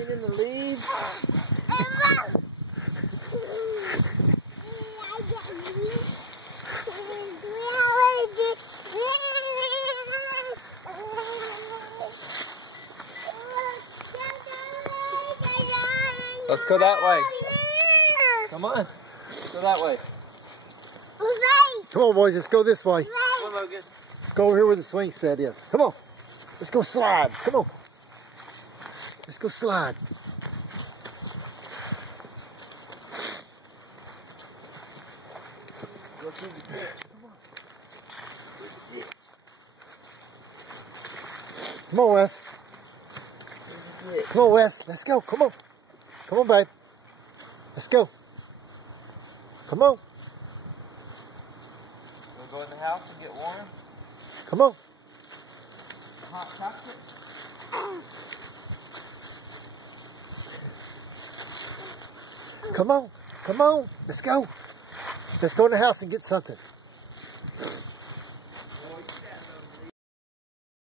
playing in the leaves. Let's go that way. Come on. Let's go that way. Come on, boys. Let's go this way. Come on, Logan. Let's go over here where the swing set is. Come on. Let's go slide. Come on. Let's go slide. Go through the ditch. Come on, Wes. Come on, Wes. Let's go. Come on. Come on, babe. Let's go. Come on. We'll go in the house and get warm. Come on. Hot chocolate. Come on. Come on. Let's go. Let's go in the house and get something.